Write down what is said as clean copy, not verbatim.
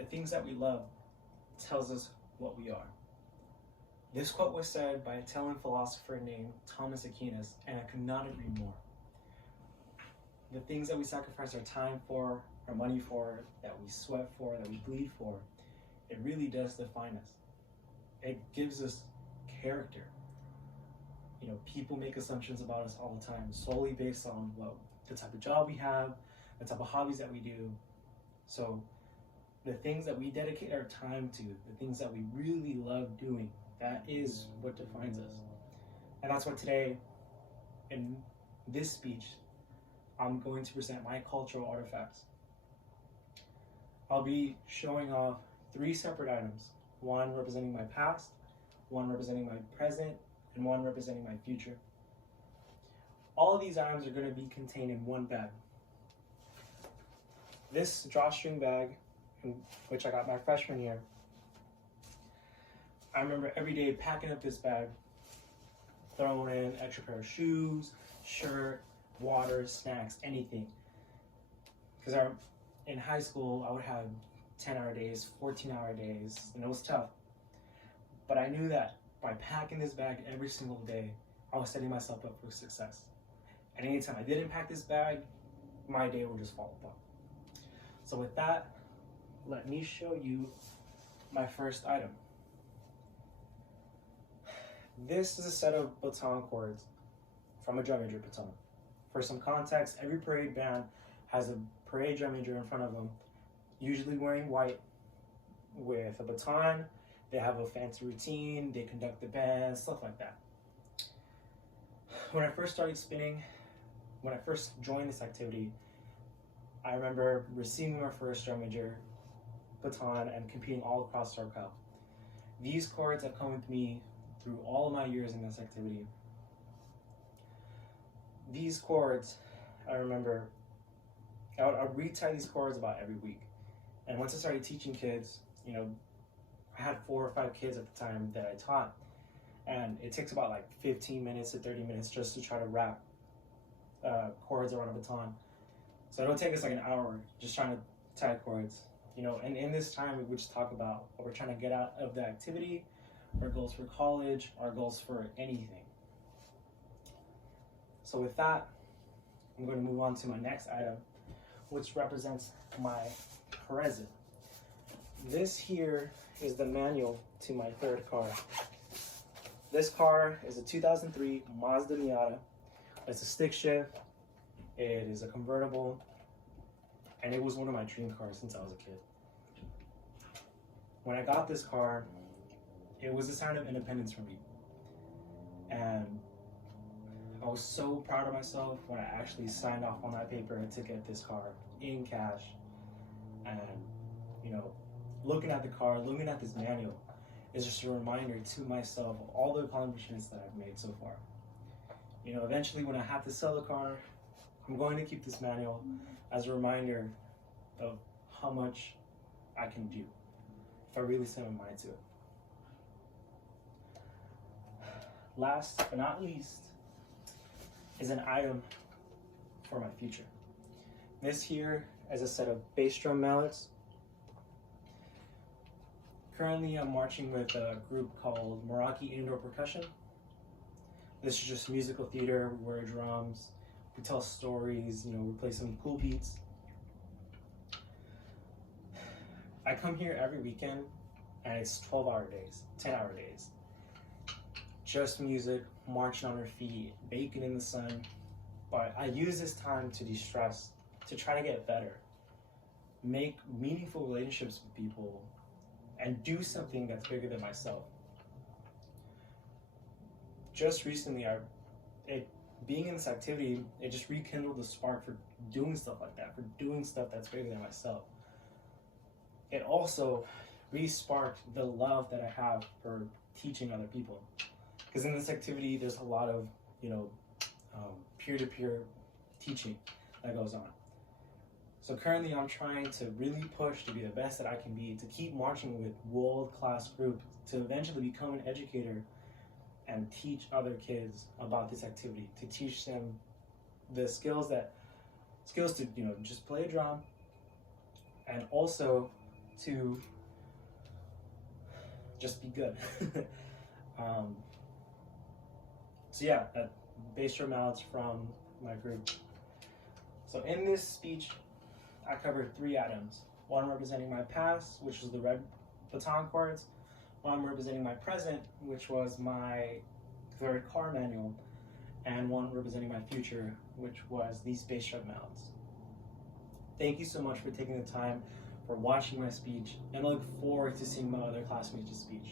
the things that we love tells us what we are. This quote was said by a Italian philosopher named Thomas Aquinas, and I could not agree more. The things that we sacrifice our time for, our money for, that we sweat for, that we bleed for, it really does define us. It gives us character. You know, people make assumptions about us all the time, solely based on the type of job we have, the type of hobbies that we do. So the things that we dedicate our time to, the things that we really love doing, that is what defines us. And that's why today, in this speech, I'm going to present my cultural artifacts. I'll be showing off 3 separate items, one representing my past, one representing my present, and one representing my future. All of these items are going to be contained in one bag. This drawstring bag, which I got my freshman year, I remember every day packing up this bag, throwing in extra pair of shoes, shirt, water, snacks, anything. Because in high school, I would have 10-hour days, 14-hour days, and it was tough. But I knew that by packing this bag every single day, I was setting myself up for success. And anytime I didn't pack this bag, my day would just fall apart. So with that, let me show you my first item. This is a set of baton cords from a drum major baton. For some context, every parade band has a parade drum major in front of them, usually wearing white with a baton. They have a fancy routine, they conduct the band, stuff like that. When I first started spinning, when I first joined this activity, I remember receiving my first drum major baton and competing all across SoCal. These cords have come with me through all of my years in this activity. These cords, I remember, I would retie these cords about every week. And once I started teaching kids, you know, I had 4 or 5 kids at the time that I taught, and it takes about like 15 minutes to 30 minutes just to try to wrap cords around a baton. So it'll take us like an hour just trying to tie cords, you know. And in this time, we would just talk about what we're trying to get out of the activity, our goals for college, our goals for anything. So with that, I'm going to move on to my next item, which represents my present. This here is the manual to my third car. This car is a 2003 Mazda Miata. It's a stick shift, it is a convertible, and it was one of my dream cars since I was a kid. When I got this car, it was a sign of independence for me. And I was so proud of myself when I actually signed off on that paper to get this car in cash. And, you know, looking at the car, looking at this manual is just a reminder to myself of all the accomplishments that I've made so far. You know, eventually when I have to sell the car, I'm going to keep this manual as a reminder of how much I can do if I really set my mind to it. Last but not least is an item for my future. This here is a set of bass drum mallets. Currently, I'm marching with a group called Meraki Indoor Percussion. This is just musical theater. We wear drums, we tell stories, you know, we play some cool beats. I come here every weekend, and it's 12-hour days, 10-hour days. Just music, marching on our feet, baking in the sun. But I use this time to de-stress, to try to get better, make meaningful relationships with people, and do something that's bigger than myself. Just recently, being in this activity, it just rekindled the spark for doing stuff like that, for doing stuff that's bigger than myself. It also re-sparked the love that I have for teaching other people. Because in this activity, there's a lot of, you know, peer-to-peer teaching that goes on. So currently I'm trying to really push to be the best that I can be, to keep marching with world-class groups, to eventually become an educator and teach other kids about this activity, to teach them the skills to, you know, just play a drum, and also to just be good. So yeah, bass drum melodies from my group. So in this speech, I covered 3 items. One representing my past, which was the red baton chords. One representing my present, which was my 3rd car manual. And one representing my future, which was these bass drum melodies. Thank you so much for taking the time for watching my speech, and I look forward to seeing my other classmates' speech.